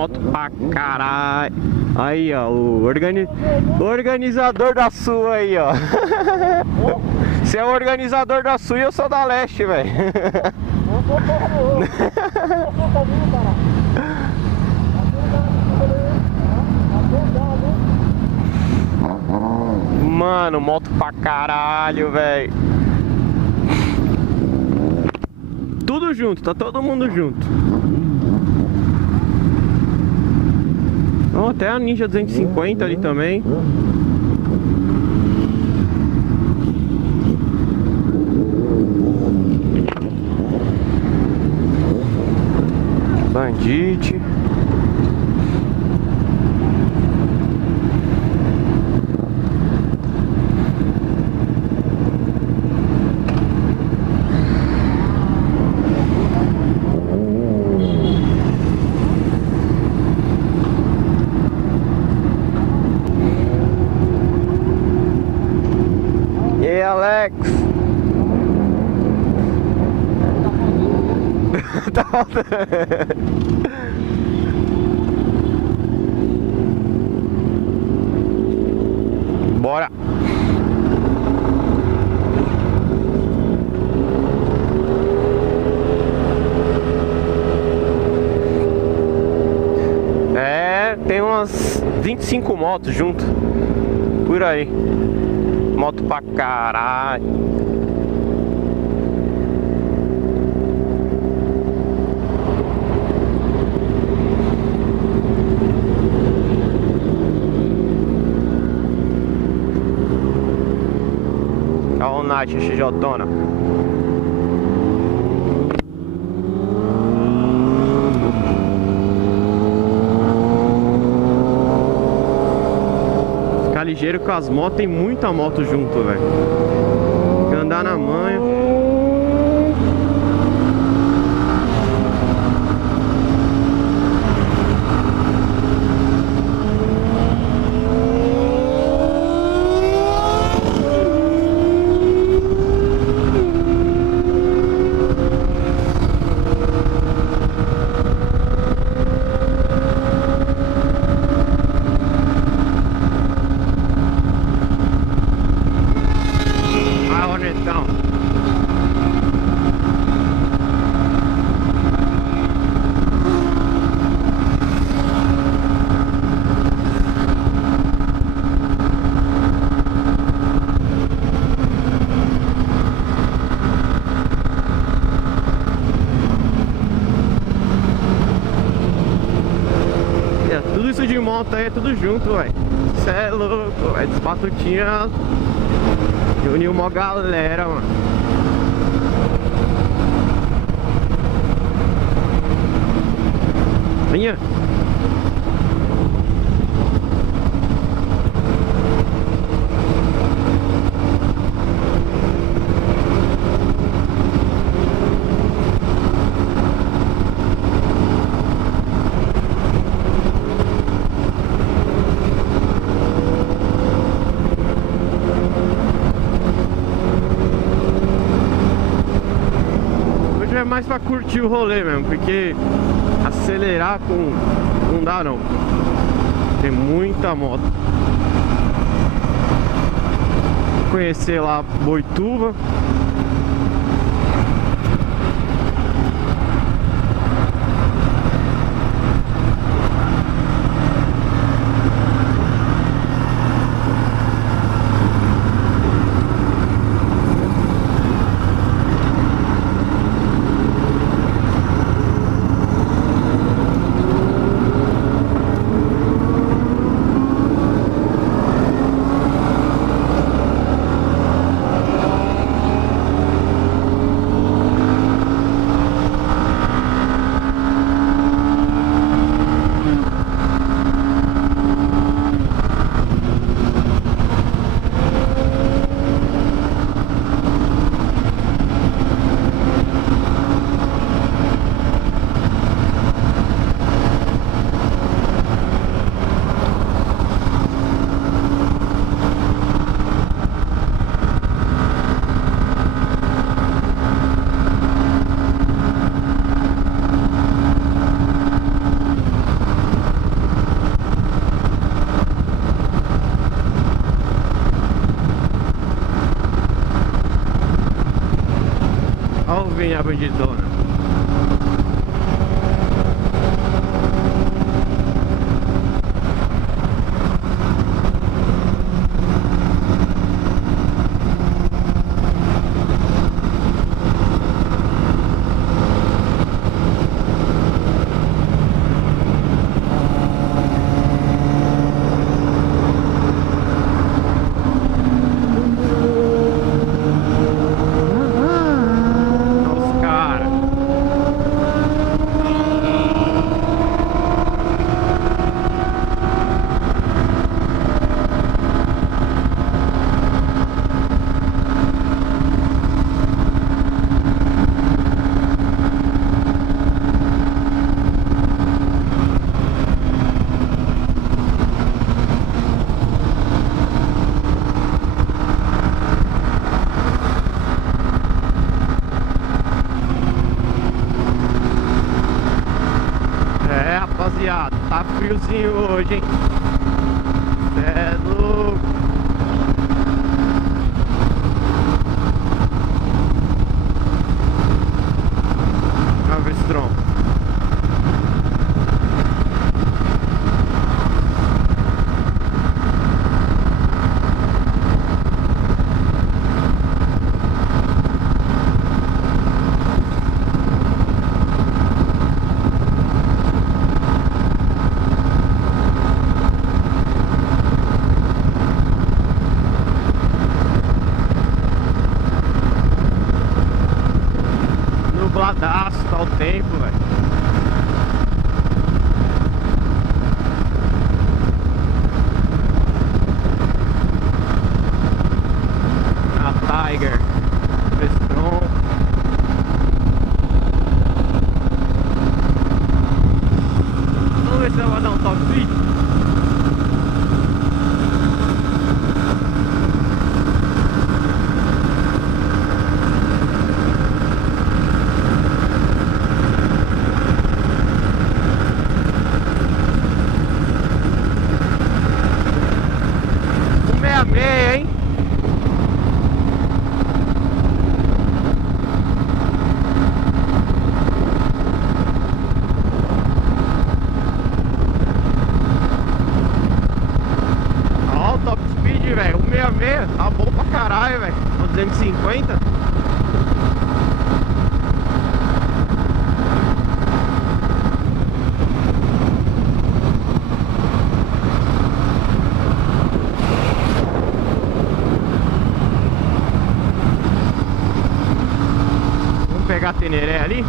moto pra caralho. Aí, ó, o organizador da sua aí, ó. Você é o organizador da sua e eu sou da Leste, velho. Mano, moto pra caralho, velho. Tudo junto, tá todo mundo junto. Ó, até a Ninja 250 ali também. Bandit. E aí, Alex? Tá bora. É, tem umas 25 motos junto. Por aí. Moto pra caralho. Olha o Nath XJ-tona. Ficar ligeiro com as motos, tem muita moto junto, velho. Andar na manha. Tudo isso de moto aí é tudo junto, velho. Cê é louco, velho. Despatutinha reuniu uma galera, mano. Venha. É mais pra curtir o rolê mesmo, porque acelerar com... não dá não. Tem muita moto. Conhecer lá Boituva. escondidona. Rapaziada, tá friozinho hoje, hein? Cê é louco. Vamos ver esse tronco. Nubladaço, tá o tempo, velho. A Tiger, Vestron. Vamos ver se ela vai dar um top speed. Meia, hein? Ó, o top speed, velho. 166, tá bom pra caralho, velho. 250. Pegar a Teneré ali.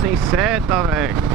Sem seta, velho.